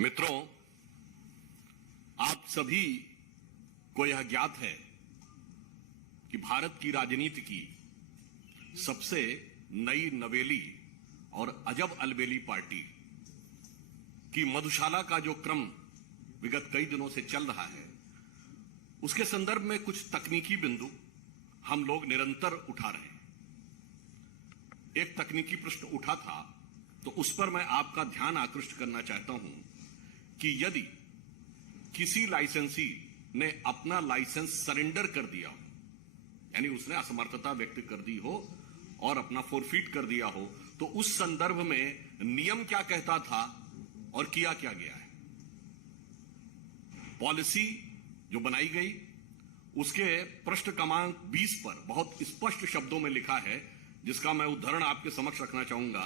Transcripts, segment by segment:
मित्रों, आप सभी को यह ज्ञात है कि भारत की राजनीति की सबसे नई नवेली और अजब अलबेली पार्टी की मधुशाला का जो क्रम विगत कई दिनों से चल रहा है, उसके संदर्भ में कुछ तकनीकी बिंदु हम लोग निरंतर उठा रहे हैं। एक तकनीकी प्रश्न उठा था, तो उस पर मैं आपका ध्यान आकृष्ट करना चाहता हूं कि यदि किसी लाइसेंसी ने अपना लाइसेंस सरेंडर कर दिया हो, यानी उसने असमर्थता व्यक्त कर दी हो और अपना फोरफीट कर दिया हो, तो उस संदर्भ में नियम क्या कहता था और किया क्या गया है। पॉलिसी जो बनाई गई, उसके पृष्ठ क्रमांक 20 पर बहुत स्पष्ट शब्दों में लिखा है, जिसका मैं उदाहरण आपके समक्ष रखना चाहूंगा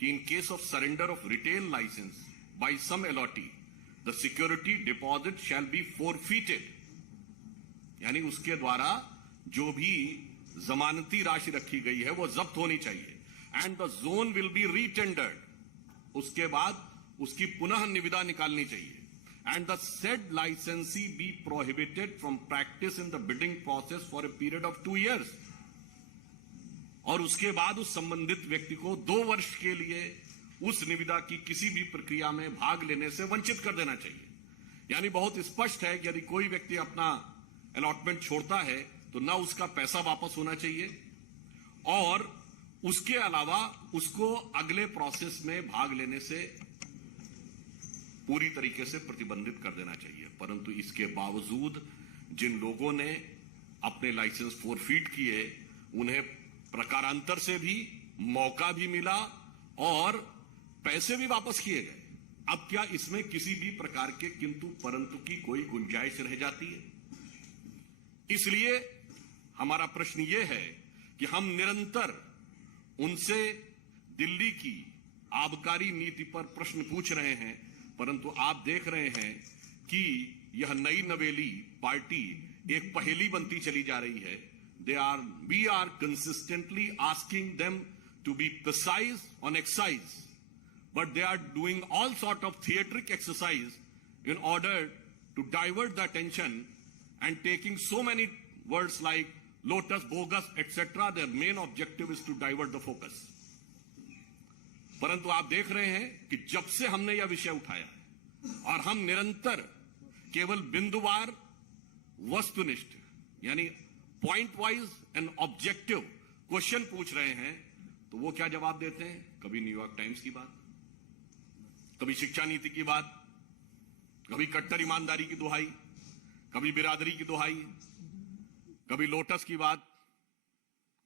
कि in case of surrender of retail licence by some allottee the security deposit shall be forfeited, यानी उसके द्वारा जो भी जमानती राशि रखी गई है वो जब्त होनी चाहिए। And the zone will be retendered, उसके बाद उसकी पुनः निविदा निकालनी चाहिए। And the said licensee be prohibited from practice in the bidding process for a period of 2 years, और उसके बाद उस संबंधित व्यक्ति को 2 वर्ष के लिए उस निविदा की किसी भी प्रक्रिया में भाग लेने से वंचित कर देना चाहिए। यानी बहुत स्पष्ट है कि यदि कोई व्यक्ति अपना अलॉटमेंट छोड़ता है तो ना उसका पैसा वापस होना चाहिए और उसके अलावा उसको अगले प्रोसेस में भाग लेने से पूरी तरीके से प्रतिबंधित कर देना चाहिए। परंतु इसके बावजूद जिन लोगों ने अपने लाइसेंस फोरफीट किए, उन्हें प्रकारांतर से भी मौका भी मिला और पैसे भी वापस किए गए। अब क्या इसमें किसी भी प्रकार के किंतु परंतु की कोई गुंजाइश रह जाती है? इसलिए हमारा प्रश्न यह है कि हम निरंतर उनसे दिल्ली की आबकारी नीति पर प्रश्न पूछ रहे हैं, परंतु आप देख रहे हैं कि यह नई नवेली पार्टी एक पहेली बनती चली जा रही है। We are consistently asking them to be precise on excise, but they are doing all sort of theatric exercise in order to divert the attention and taking so many words like lotus, bogus, etc. Their main objective is to divert the focus. परंतु आप देख रहे हैं कि जब से हमने यह विषय उठाया है और हम निरंतर केवल बिंदुवार वस्तुनिष्ठ यानी point wise and objective question पूछ रहे हैं, तो वो क्या जवाब देते हैं? कभी न्यूयॉर्क टाइम्स की बात, कभी शिक्षा नीति की बात, कभी कट्टर ईमानदारी की दुहाई, कभी बिरादरी की दुहाई, कभी लोटस की बात,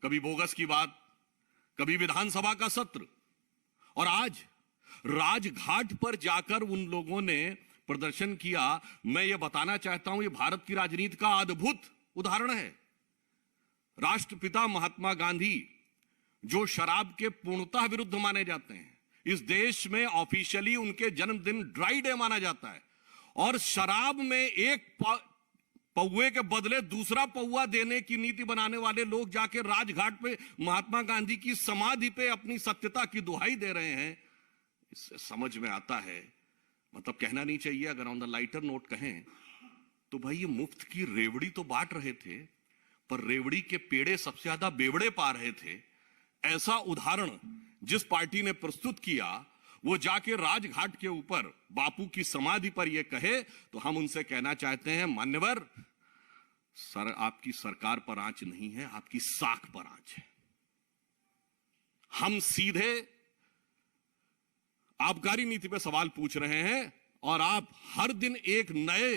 कभी बोगस की बात, कभी विधानसभा का सत्र, और आज राजघाट पर जाकर उन लोगों ने प्रदर्शन किया। मैं ये बताना चाहता हूं, ये भारत की राजनीति का अद्भुत उदाहरण है। राष्ट्रपिता महात्मा गांधी, जो शराब के पूर्णतः विरुद्ध माने जाते हैं, इस देश में ऑफिशियली उनके जन्मदिन ड्राई डे माना जाता है, और शराब में एक पौवे के बदले दूसरा पौवा देने की नीति बनाने वाले लोग जाके राजघाट पे महात्मा गांधी की समाधि पे अपनी सत्यता की दुहाई दे रहे हैं। इससे समझ में आता है, मतलब कहना नहीं चाहिए, अगर ऑन द लाइटर नोट कहें तो भाई ये मुफ्त की रेवड़ी तो बांट रहे थे, पर रेवड़ी के पेड़े सबसे ज्यादा बेवड़े पा रहे थे। ऐसा उदाहरण जिस पार्टी ने प्रस्तुत किया, वो जाके राजघाट के ऊपर बापू की समाधि पर यह कहे, तो हम उनसे कहना चाहते हैं, मान्यवर सर, आपकी सरकार पर आंच नहीं है, आपकी साख पर आंच है। हम सीधे आबकारी नीति पे सवाल पूछ रहे हैं और आप हर दिन एक नए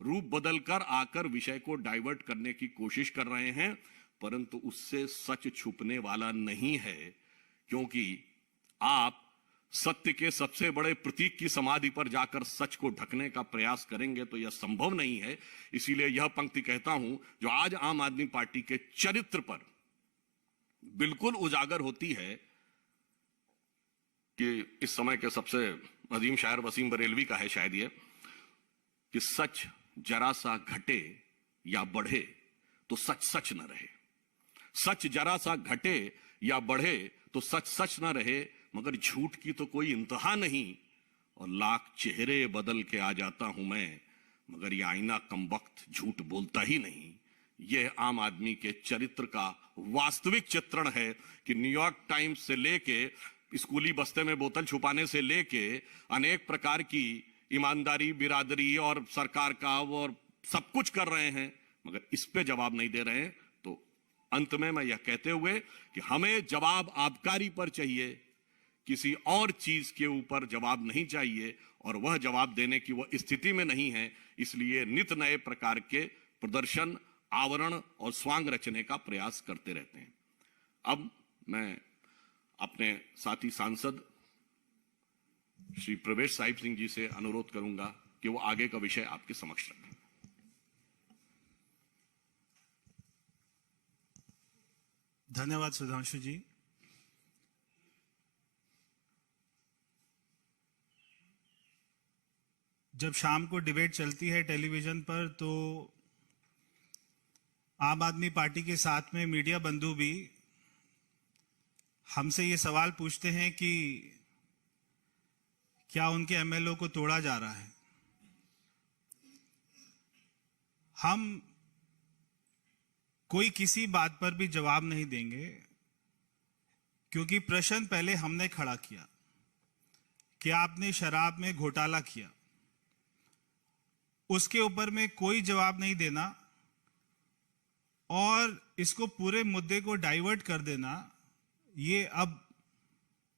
रूप बदलकर आकर विषय को डाइवर्ट करने की कोशिश कर रहे हैं, परंतु उससे सच छुपने वाला नहीं है, क्योंकि आप सत्य के सबसे बड़े प्रतीक की समाधि पर जाकर सच को ढकने का प्रयास करेंगे तो यह संभव नहीं है। इसीलिए यह पंक्ति कहता हूं, जो आज आम आदमी पार्टी के चरित्र पर बिल्कुल उजागर होती है, कि इस समय के सबसे अजीम शायर वसीम बरेलवी का है शायद ये, कि सच जरा सा घटे या बढ़े तो सच सच न रहे, सच जरा सा घटे या बढ़े तो सच सच न रहे, मगर झूठ की तो कोई इंतहा नहीं और लाख चेहरे बदल के आ जाता हूं मैं, मगर ये आईना कमबख्त झूठ बोलता ही नहीं। यह आम आदमी के चरित्र का वास्तविक चित्रण है कि न्यूयॉर्क टाइम्स से लेके स्कूली बस्ते में बोतल छुपाने से लेके अनेक प्रकार की ईमानदारी, बिरादरी और सरकार का और सब कुछ कर रहे हैं, मगर इस पे जवाब नहीं दे रहे हैं। तो अंत में मैं यह कहते हुए कि हमें जवाब आबकारी पर चाहिए, किसी और चीज के ऊपर जवाब नहीं चाहिए, और वह जवाब देने की वह स्थिति में नहीं है। इसलिए नित नए प्रकार के प्रदर्शन, आवरण और स्वांग रचने का प्रयास करते रहते हैं। अब मैं अपने साथी सांसद श्री प्रवेश साहिब सिंह जी से अनुरोध करूंगा कि वो आगे का विषय आपके समक्ष रखें। धन्यवाद सुधांशु जी। जब शाम को डिबेट चलती है टेलीविजन पर, तो आम आदमी पार्टी के साथ में मीडिया बंधु भी हमसे ये सवाल पूछते हैं कि क्या उनके एमएलए को तोड़ा जा रहा है। हम कोई किसी बात पर भी जवाब नहीं देंगे, क्योंकि प्रश्न पहले हमने खड़ा किया कि आपने शराब में घोटाला किया, उसके ऊपर में कोई जवाब नहीं देना और इसको पूरे मुद्दे को डाइवर्ट कर देना, ये अब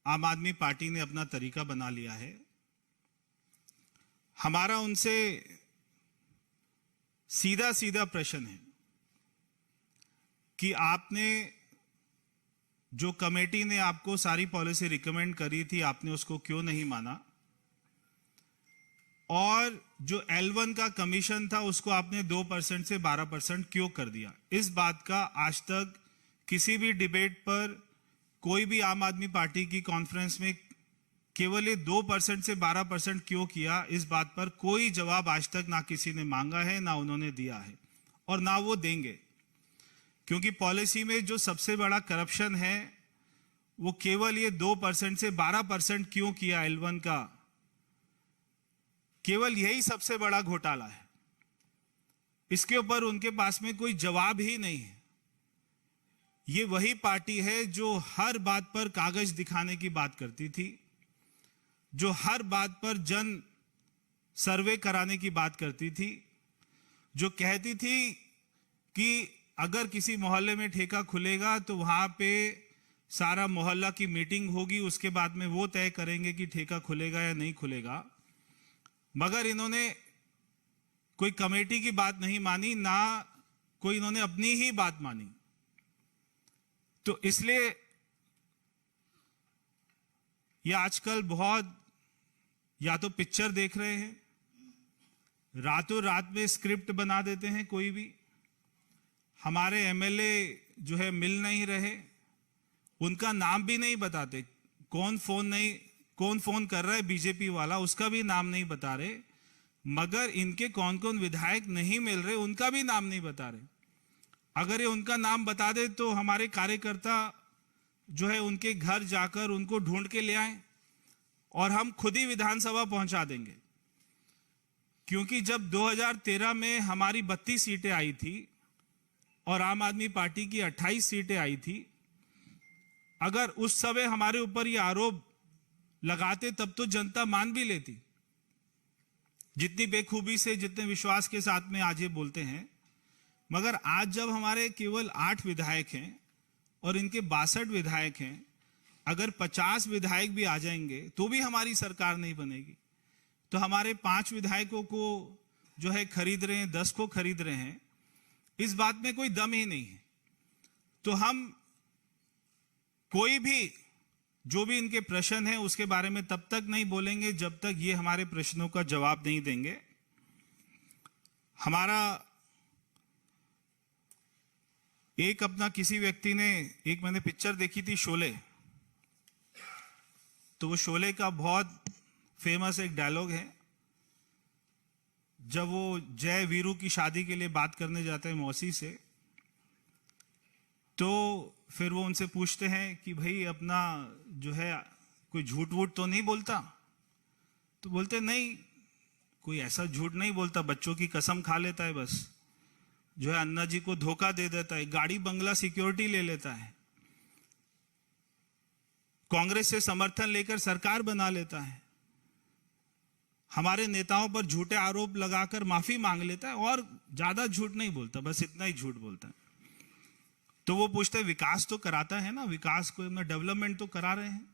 आम आदमी पार्टी ने अपना तरीका बना लिया है। हमारा उनसे सीधा सीधा प्रश्न है कि आपने जो कमेटी ने आपको सारी पॉलिसी रिकमेंड करी थी, आपने उसको क्यों नहीं माना, और जो L1 का कमीशन था उसको आपने 2% से 12% क्यों कर दिया। इस बात का आज तक किसी भी डिबेट पर, कोई भी आम आदमी पार्टी की कॉन्फ्रेंस में केवल ये 2% से 12% क्यों किया, इस बात पर कोई जवाब आज तक ना किसी ने मांगा है, ना उन्होंने दिया है और ना वो देंगे। क्योंकि पॉलिसी में जो सबसे बड़ा करप्शन है वो केवल ये 2% से 12% क्यों किया L1 का, केवल यही सबसे बड़ा घोटाला है। इसके ऊपर उनके पास में कोई जवाब ही नहीं है। ये वही पार्टी है जो हर बात पर कागज दिखाने की बात करती थी, जो हर बात पर जन सर्वे कराने की बात करती थी, जो कहती थी कि अगर किसी मोहल्ले में ठेका खुलेगा तो वहां पे सारा मोहल्ला की मीटिंग होगी, उसके बाद में वो तय करेंगे कि ठेका खुलेगा या नहीं खुलेगा। मगर इन्होंने कोई कमेटी की बात नहीं मानी, ना कोई इन्होंने अपनी ही बात मानी। तो इसलिए ये आजकल बहुत या तो पिक्चर देख रहे हैं, रातों रात में स्क्रिप्ट बना देते हैं। कोई भी हमारे एमएलए जो है मिल नहीं रहे, उनका नाम भी नहीं बताते, कौन फोन कर रहा है बीजेपी वाला, उसका भी नाम नहीं बता रहे। मगर इनके कौन कौन विधायक नहीं मिल रहे, उनका भी नाम नहीं बता रहे। अगर ये उनका नाम बता दे तो हमारे कार्यकर्ता जो है उनके घर जाकर उनको ढूंढ के ले आए और हम खुद ही विधानसभा पहुंचा देंगे। क्योंकि जब 2013 में हमारी 32 सीटें आई थी और आम आदमी पार्टी की 28 सीटें आई थी, अगर उस समय हमारे ऊपर ये आरोप लगाते तब तो जनता मान भी लेती। जितनी बेखूबी से, जितने विश्वास के साथ में आज ये बोलते हैं। मगर आज जब हमारे केवल 8 विधायक हैं और इनके 62 विधायक हैं, अगर 50 विधायक भी आ जाएंगे तो भी हमारी सरकार नहीं बनेगी। तो हमारे 5 विधायकों को जो है खरीद रहे हैं, 10 को खरीद रहे हैं, इस बात में कोई दम ही नहीं है। तो हम कोई भी जो भी इनके प्रश्न है उसके बारे में तब तक नहीं बोलेंगे जब तक ये हमारे प्रश्नों का जवाब नहीं देंगे। हमारा एक अपना किसी व्यक्ति ने, एक मैंने पिक्चर देखी थी शोले, तो वो शोले का बहुत फेमस एक डायलॉग है, जब वो जय वीरू की शादी के लिए बात करने जाते हैं मौसी से, तो फिर वो उनसे पूछते हैं कि भाई अपना जो है कोई झूठ वूठ तो नहीं बोलता। तो बोलते नहीं, कोई ऐसा झूठ नहीं बोलता, बच्चों की कसम खा लेता है, बस जो है अन्ना जी को धोखा दे देता है, गाड़ी बंगला सिक्योरिटी ले लेता है, कांग्रेस से समर्थन लेकर सरकार बना लेता है, हमारे नेताओं पर झूठे आरोप लगाकर माफी मांग लेता है और ज्यादा झूठ नहीं बोलता, बस इतना ही झूठ बोलता है। तो वो पूछते विकास तो कराता है ना, विकास को अपना डेवलपमेंट तो करा रहे हैं?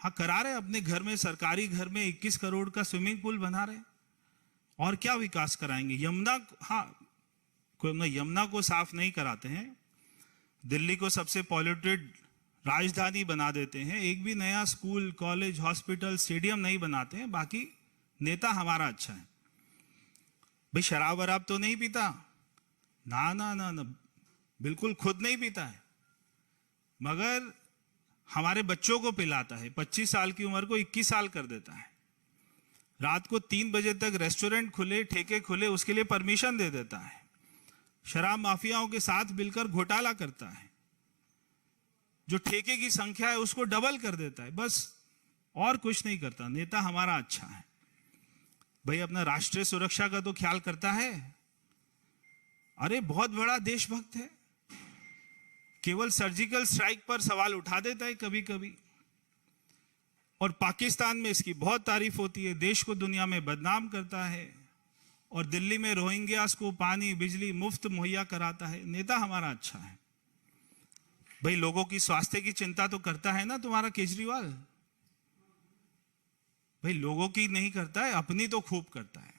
हाँ करा रहे हैं, अपने घर में, सरकारी घर में 21 करोड़ का स्विमिंग पूल बना रहे हैं, और क्या विकास कराएंगे? यमुना, हाँ कोई अपना यमुना को साफ नहीं कराते हैं, दिल्ली को सबसे पॉल्यूटेड राजधानी बना देते हैं, एक भी नया स्कूल, कॉलेज, हॉस्पिटल, स्टेडियम नहीं बनाते हैं, बाकी नेता हमारा अच्छा है। भाई शराब वराब तो नहीं पीता? ना ना ना ना, बिल्कुल खुद नहीं पीता है, मगर हमारे बच्चों को पिलाता है, 25 साल की उम्र को 21 साल कर देता है, रात को 3 बजे तक रेस्टोरेंट खुले, ठेके खुले, उसके लिए परमिशन दे देता है, शराब माफियाओं के साथ मिलकर घोटाला करता है, जो ठेके की संख्या है उसको डबल कर देता है, बस और कुछ नहीं करता। नेता हमारा अच्छा है। भाई अपना राष्ट्रीय सुरक्षा का तो ख्याल करता है, अरे बहुत बड़ा देशभक्त है, केवल सर्जिकल स्ट्राइक पर सवाल उठा देता है कभी कभी, और पाकिस्तान में इसकी बहुत तारीफ होती है, देश को दुनिया में बदनाम करता है, और दिल्ली में रोहिंग्यास को पानी बिजली मुफ्त मुहैया कराता है। नेता हमारा अच्छा है। भाई लोगों की स्वास्थ्य की चिंता तो करता है ना तुम्हारा केजरीवाल? भाई लोगों की नहीं करता है, अपनी तो खूब करता है।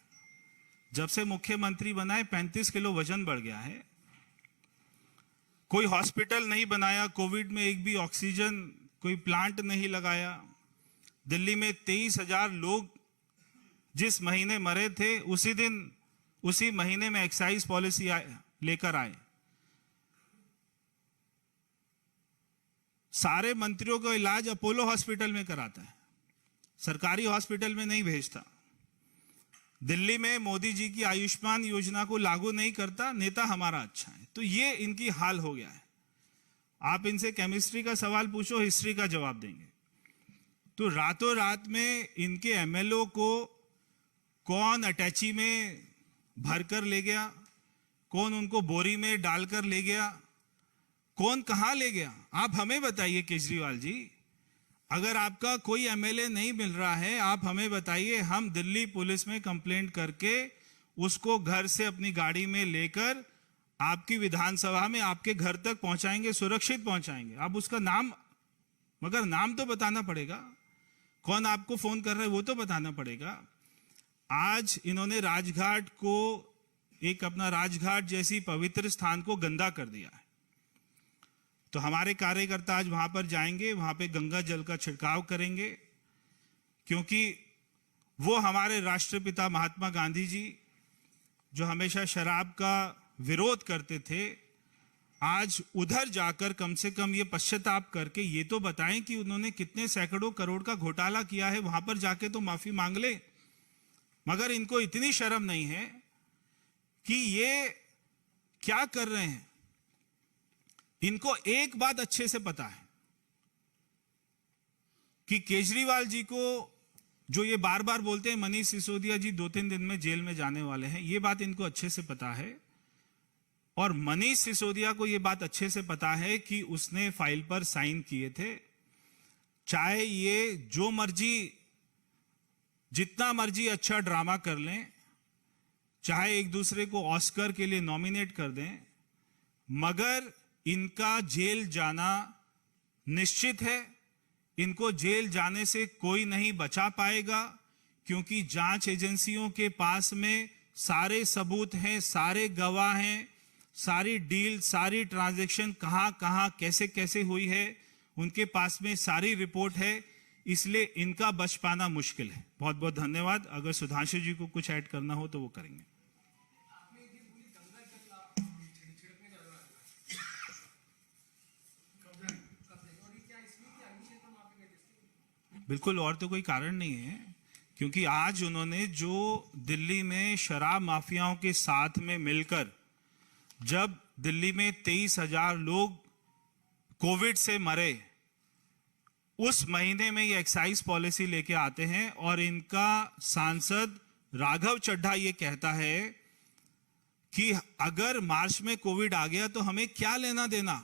जब से मुख्यमंत्री बना है 35 किलो वजन बढ़ गया है। कोई हॉस्पिटल नहीं बनाया, कोविड में एक भी ऑक्सीजन कोई प्लांट नहीं लगाया। दिल्ली में 23,000 लोग जिस महीने मरे थे, उसी महीने में एक्साइज पॉलिसी लेकर आए। सारे मंत्रियों का इलाज अपोलो हॉस्पिटल में कराता है, सरकारी हॉस्पिटल में नहीं भेजता। दिल्ली में मोदी जी की आयुष्मान योजना को लागू नहीं करता। नेता हमारा अच्छा है। तो ये इनकी हाल हो गया है। आप इनसे केमिस्ट्री का सवाल पूछो, हिस्ट्री का जवाब देंगे। तो रातों रात में इनके एमएलओ को कौन अटैची में भरकर ले गया, कौन उनको बोरी में डालकर ले गया, कौन कहां ले गया, आप हमें बताइए केजरीवाल जी। अगर आपका कोई एमएलए नहीं मिल रहा है, आप हमें बताइए, हम दिल्ली पुलिस में कंप्लेंट करके उसको घर से अपनी गाड़ी में लेकर आपकी विधानसभा में आपके घर तक पहुंचाएंगे, सुरक्षित पहुंचाएंगे। आप उसका नाम, मगर नाम तो बताना पड़ेगा, कौन आपको फोन कर रहा है वो तो बताना पड़ेगा। आज इन्होंने राजघाट को, एक अपना राजघाट जैसी पवित्र स्थान को गंदा कर दिया है। तो हमारे कार्यकर्ता आज वहां पर जाएंगे, वहां पे गंगा जल का छिड़काव करेंगे, क्योंकि वो हमारे राष्ट्रपिता महात्मा गांधी जी जो हमेशा शराब का विरोध करते थे, आज उधर जाकर कम से कम ये पश्चाताप करके ये तो बताएं कि उन्होंने कितने सैकड़ों करोड़ का घोटाला किया है। वहां पर जाके तो माफी मांग ले। मगर इनको इतनी शर्म नहीं है कि ये क्या कर रहे हैं। इनको एक बात अच्छे से पता है कि केजरीवाल जी को, जो ये बार बार बोलते हैं मनीष सिसोदिया जी 2-3 दिन में जेल में जाने वाले हैं, ये बात इनको अच्छे से पता है। और मनीष सिसोदिया को ये बात अच्छे से पता है कि उसने फाइल पर साइन किए थे। चाहे ये जो मर्जी, जितना मर्जी अच्छा ड्रामा कर लें, चाहे एक दूसरे को ऑस्कर के लिए नॉमिनेट कर दें, मगर इनका जेल जाना निश्चित है। इनको जेल जाने से कोई नहीं बचा पाएगा, क्योंकि जांच एजेंसियों के पास में सारे सबूत हैं, सारे गवाह हैं, सारी डील, सारी ट्रांजैक्शन कहां कहां कैसे कैसे हुई है, उनके पास में सारी रिपोर्ट है। इसलिए इनका बच पाना मुश्किल है। बहुत बहुत धन्यवाद। अगर सुधांशु जी को कुछ ऐड करना हो तो वो करेंगे। बिल्कुल, और तो कोई कारण नहीं है, क्योंकि आज उन्होंने जो दिल्ली में शराब माफियाओं के साथ में मिलकर, जब दिल्ली में 23,000 लोग कोविड से मरे, उस महीने में ये एक्साइज पॉलिसी लेके आते हैं और इनका सांसद राघव चड्ढा ये कहता है कि अगर मार्च में कोविड आ गया तो हमें क्या लेना देना,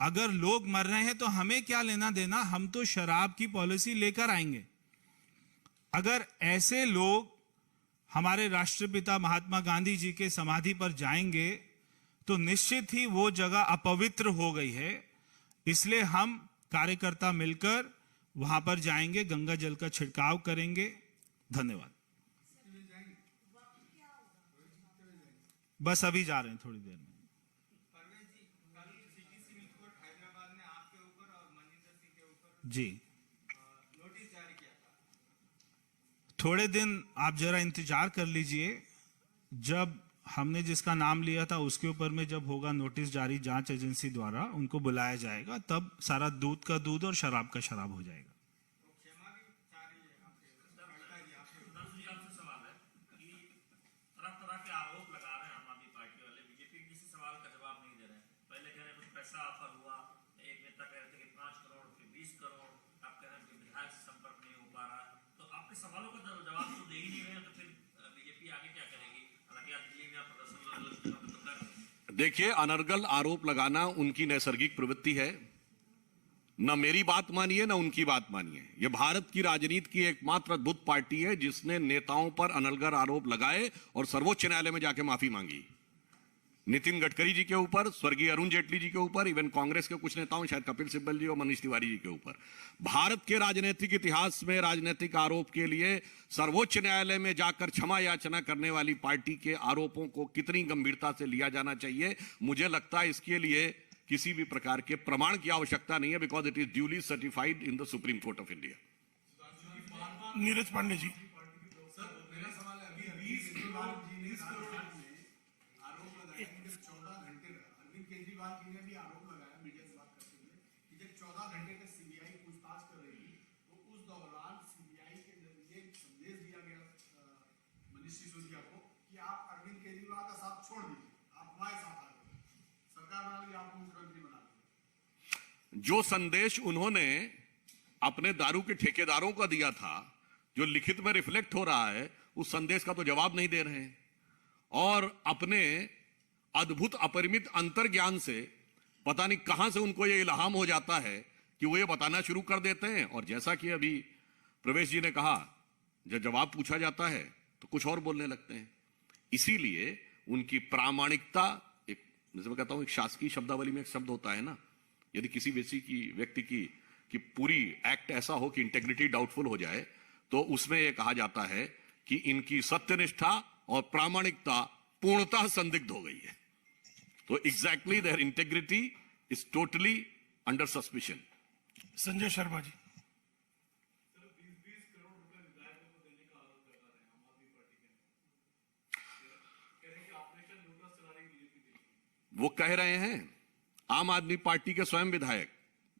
अगर लोग मर रहे हैं तो हमें क्या लेना देना, हम तो शराब की पॉलिसी लेकर आएंगे। अगर ऐसे लोग हमारे राष्ट्रपिता महात्मा गांधी जी के समाधि पर जाएंगे तो निश्चित ही वो जगह अपवित्र हो गई है। इसलिए हम कार्यकर्ता मिलकर वहां पर जाएंगे, गंगा जल का छिड़काव करेंगे। धन्यवाद। बस अभी जा रहे हैं, थोड़ी देर में। जी, नोटिस जारी किया था। थोड़े दिन आप जरा इंतजार कर लीजिए। जब हमने जिसका नाम लिया था उसके ऊपर में जब होगा नोटिस जारी जांच एजेंसी द्वारा, उनको बुलाया जाएगा, तब सारा दूध का दूध और शराब का शराब हो जाएगा। देखिए, अनर्गल आरोप लगाना उनकी नैसर्गिक प्रवृत्ति है। न मेरी बात मानिए न उनकी बात मानिए। यह भारत की राजनीति की एकमात्र अद्भुत पार्टी है जिसने नेताओं पर अनर्गल आरोप लगाए और सर्वोच्च न्यायालय में जाके माफी मांगी। नितिन गडकरी जी के ऊपर, स्वर्गीय अरुण जेटली जी के ऊपर, इवन कांग्रेस के कुछ नेताओं, शायद कपिल सिब्बल जी और मनीष तिवारी जी के ऊपर। भारत के राजनीतिक इतिहास में राजनीतिक आरोप के लिए सर्वोच्च न्यायालय में जाकर क्षमा याचना करने वाली पार्टी के आरोपों को कितनी गंभीरता से लिया जाना चाहिए, मुझे लगता है इसके लिए किसी भी प्रकार के प्रमाण की आवश्यकता नहीं है, because it is duly certified in the Supreme Court of India. Neeraj Pandey ji. जो संदेश उन्होंने अपने दारू के ठेकेदारों को दिया था, जो लिखित में रिफ्लेक्ट हो रहा है, उस संदेश का तो जवाब नहीं दे रहे हैं। और अपने अद्भुत अपरिमित अंतर्ज्ञान से पता नहीं कहां से उनको ये इल्हाम हो जाता है कि वो ये बताना शुरू कर देते हैं। और जैसा कि अभी प्रवेश जी ने कहा, जब जवाब पूछा जाता है तो कुछ और बोलने लगते हैं। इसीलिए उनकी प्रामाणिकता, एक जैसे मैं कहता हूं, एक शासकीय शब्दावली में एक शब्द होता है ना, यदि किसी व्यक्ति की पूरी एक्ट ऐसा हो कि इंटेग्रिटी डाउटफुल हो जाए, तो उसमें यह कहा जाता है कि इनकी सत्यनिष्ठा और प्रामाणिकता पूर्णतः संदिग्ध हो गई है। तो exactly there integrity is totally under suspicion. Sanjay Sharma ji. वो कह रहे हैं, आम आदमी पार्टी के स्वयं विधायक,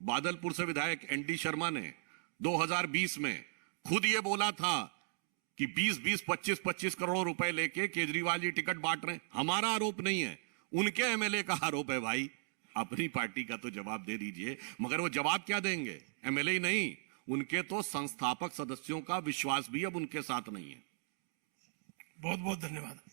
बादलपुर से विधायक एनडी शर्मा ने 2020 में खुद ये बोला था कि 20-20, 25-25 करोड़ रुपए लेके केजरीवाल जी टिकट बांट रहे हैं। हमारा आरोप नहीं है, उनके एमएलए का आरोप है। भाई, अपनी पार्टी का तो जवाब दे दीजिए। मगर वो जवाब क्या देंगे? एमएलए ही नहीं, उनके तो संस्थापक सदस्यों का विश्वास भी अब उनके साथ नहीं है। बहुत बहुत धन्यवाद।